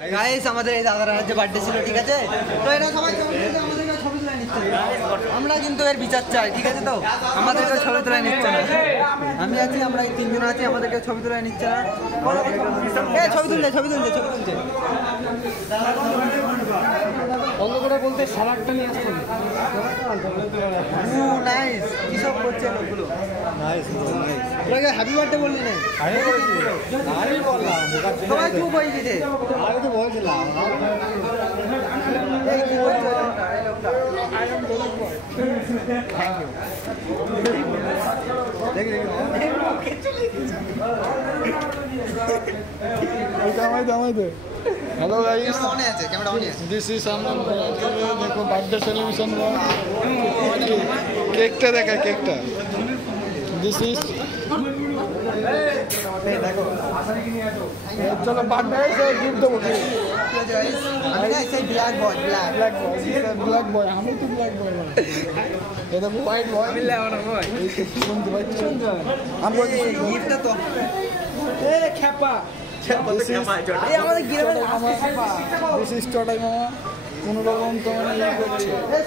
Guys আমাদের এই দাদার যে বার্থডে ছিল, ঠিক আছে? তো এরা সবাই আমাদেরকে ছবি তুলে নিচ্ছে। আমরা কিন্তু এর বিচার চাই, ঠিক আছে? তো আমাদেরকে ছবি তুলে নিচ্ছে না। আমি আছি, আমরা এই তিনজন আছি, আমাদেরকে ছবি তুলে নিচ্ছে না। ছবি তুলছে, ছবি তুলছে, ছবি তুলছে। অন্য করে বলতে সালাডটা নিয়ে আসতে হবে। নাইস, কি সব করছে লোকগুলো? Nice, nice. তোকে হ্যাপি বার্থডে বললি না? আমি বলেছি, আমি বললাম। সবাই চুপ হয়ে গেছে। আমি তো বলছিলাম। এই কি করছে? हेलो गाइस, অনে আছে, ক্যামেরা অনে আছে। दिस इज सामने देखो बर्थडे सेलिब्रेशन केकটা দেখা কেকটা दिस इज দেখো चलो बर्थडे से गिफ्ट देবো আমি না সেই ব্ল্যাক বয়, ब्लैक बॉय আমি তো ब्लैक बॉय ये देखो व्हाइट बॉय মিলে না ভাই। শুনতে পাচ্ছ আমি বলছি গিফটটা তো এ খেপা। এই আমাদের গ্রামের দিস ইজ টোটাই মামা কোন রকম তোমার ইয়ে করছে এই